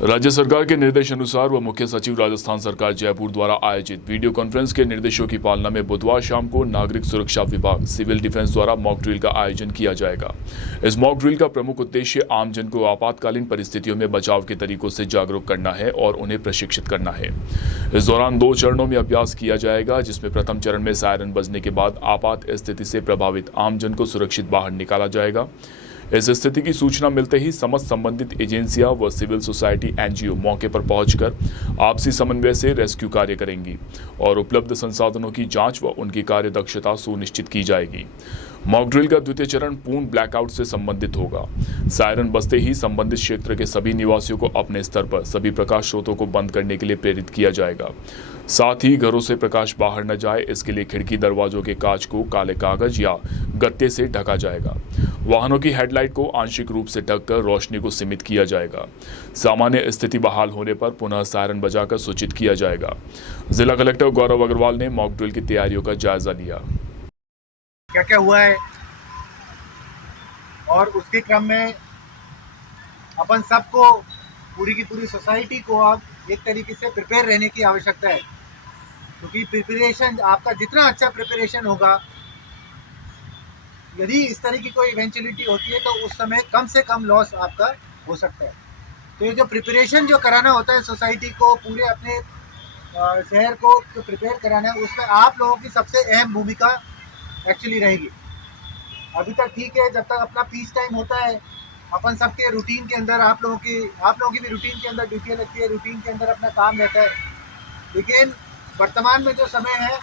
राज्य सरकार के निर्देशानुसार व मुख्य सचिव राजस्थान सरकार जयपुर द्वारा आयोजित वीडियो कॉन्फ्रेंस के निर्देशों की पालना में बुधवार शाम को नागरिक सुरक्षा विभाग सिविल डिफेंस द्वारा मॉक ड्रिल का आयोजन किया जाएगा। इस मॉक ड्रिल का प्रमुख उद्देश्य आमजन को आपातकालीन परिस्थितियों में बचाव के तरीकों से जागरूक करना है और उन्हें प्रशिक्षित करना है। इस दौरान 2 चरणों में अभ्यास किया जाएगा, जिसमें प्रथम चरण में सायरन बजने के बाद आपात स्थिति से प्रभावित आमजन को सुरक्षित बाहर निकाला जाएगा। इस स्थिति की सूचना मिलते ही समस्त संबंधित एजेंसियां व सिविल सोसाइटी एनजीओ मौके पर पहुंचकर आपसी समन्वय से रेस्क्यू कार्य करेंगी और उपलब्ध संसाधनों की जांच व उनकी कार्यदक्षता सुनिश्चित की जाएगी। मॉक ड्रिल का द्वितीय चरण पूर्ण ब्लैकआउट से संबंधित होगा। सायरन बजते ही संबंधित क्षेत्र के सभी निवासियों को अपने स्तर पर सभी प्रकाश स्रोतों को बंद करने के लिए प्रेरित किया जाएगा। साथ ही घरों से प्रकाश बाहर न जाए, इसके लिए खिड़की दरवाजों के कांच को काले कागज या गत्ते से ढका जाएगा। वाहनों की हेडलाइट को आंशिक रूप से ढककर रोशनी को सीमित किया जाएगा। सामान्य स्थिति बहाल होने पर पुनः सायरन बजाकर सूचित किया जाएगा। जिला कलेक्टर गौरव अग्रवाल ने मॉक ड्रिल की तैयारियों का जायजा लिया। क्या क्या हुआ है और उसके क्रम में अपन सबको, पूरी की पूरी सोसाइटी को अब एक तरीके से प्रिपेयर रहने की आवश्यकता है, क्योंकि प्रिपरेशन, आपका जितना अच्छा प्रिपरेशन होगा, यदि इस तरह की कोई इवेंचुअलिटी होती है तो उस समय कम से कम लॉस आपका हो सकता है। तो ये जो प्रिपरेशन जो कराना होता है सोसाइटी को, पूरे अपने शहर को जो प्रिपेयर कराना है, उसमें आप लोगों की सबसे अहम भूमिका एक्चुअली रहेगी। अभी तक ठीक है, जब तक अपना पीस टाइम होता है, अपन सबके रूटीन के अंदर, आप लोगों की भी रूटीन के अंदर ड्यूटी लगती है, रूटीन के अंदर अपना काम रहता है। लेकिन वर्तमान में जो समय है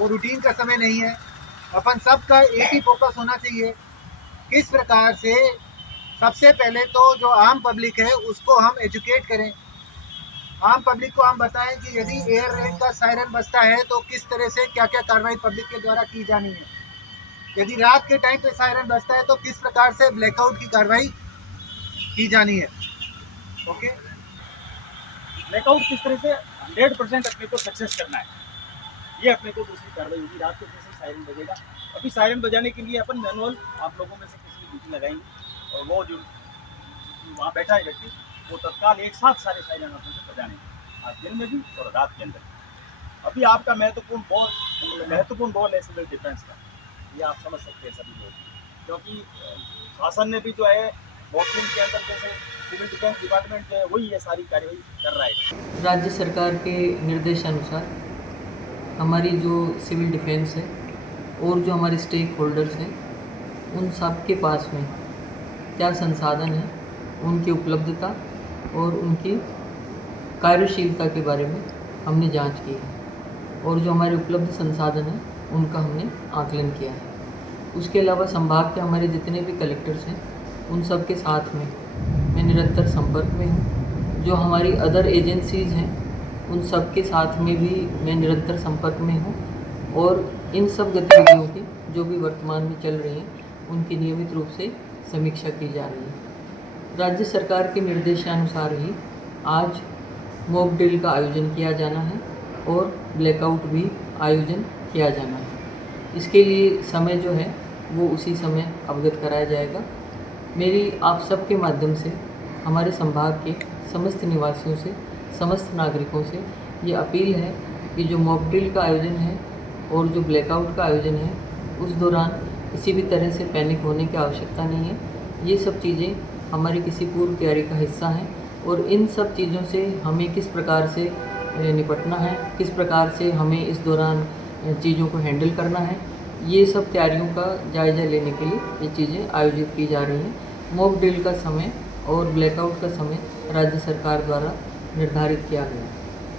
वो रूटीन का समय नहीं है। अपन सबका एक ही फोकस होना चाहिए, किस प्रकार से सबसे पहले तो जो आम पब्लिक है उसको हम एजुकेट करें। आम पब्लिक को हम बताएं कि यदि एयर रेड का सायरन बजता है तो किस तरह से क्या क्या कार्रवाई पब्लिक के द्वारा की जानी है। यदि रात के टाइम पे सायरन बजता है तो किस प्रकार से ब्लैकआउट की कार्रवाई की जानी है। ओके, ब्लैकआउट किस तरह से 100% अपने को सक्सेस करना है, ये अपने को दूसरी कार्रवाई होगी। रात को कैसे सायरन बजेगा, अभी सायरन बजाने के लिए अपन मैनुअल आप लोगों में से किसी की ड्यूटी लगाएंगे और वो जो वहाँ बैठा है व्यक्ति, वो तत्काल एक साथ सारे सायरन अपने को बजाने हैं, आज दिन में भी और रात के अंदर। अभी आपका महत्वपूर्ण रोल है सिविल डिफेंस का, ये आप समझ सकते हैं सभी लोग, क्योंकि शासन ने भी जो है मॉकड्रिल के अंदर जैसे सिविल डिफेंस डिपार्टमेंट जो है वही ये सारी कार्रवाई कर रहा है। राज्य सरकार के निर्देशानुसार हमारी जो सिविल डिफेंस है और जो हमारे स्टेक होल्डर्स हैं, उन सब के पास में क्या संसाधन है, उनकी उपलब्धता और उनकी कार्यशीलता के बारे में हमने जांच की है और जो हमारे उपलब्ध संसाधन हैं उनका हमने आकलन किया है। उसके अलावा संभाग के हमारे जितने भी कलेक्टर्स हैं उन सब के साथ में मैं निरंतर संपर्क में हूँ। जो हमारी अदर एजेंसीज़ हैं उन सब के साथ में भी मैं निरंतर संपर्क में हूँ और इन सब गतिविधियों की जो भी वर्तमान में चल रही हैं उनकी नियमित रूप से समीक्षा की जा रही है। राज्य सरकार के निर्देशानुसार ही आज मॉक ड्रिल का आयोजन किया जाना है और ब्लैकआउट भी आयोजन किया जाना है। इसके लिए समय जो है वो उसी समय अवगत कराया जाएगा। मेरी आप सबके माध्यम से हमारे संभाग के समस्त निवासियों से, समस्त नागरिकों से ये अपील है कि जो मॉक ड्रिल का आयोजन है और जो ब्लैकआउट का आयोजन है, उस दौरान किसी भी तरह से पैनिक होने की आवश्यकता नहीं है। ये सब चीज़ें हमारी किसी पूर्व तैयारी का हिस्सा हैं और इन सब चीज़ों से हमें किस प्रकार से निपटना है, किस प्रकार से हमें इस दौरान चीज़ों को हैंडल करना है, ये सब तैयारियों का जायज़ा लेने के लिए ये चीज़ें आयोजित की जा रही हैं। मॉक ड्रिल का समय और ब्लैकआउट का समय राज्य सरकार द्वारा निर्धारित किया गया है।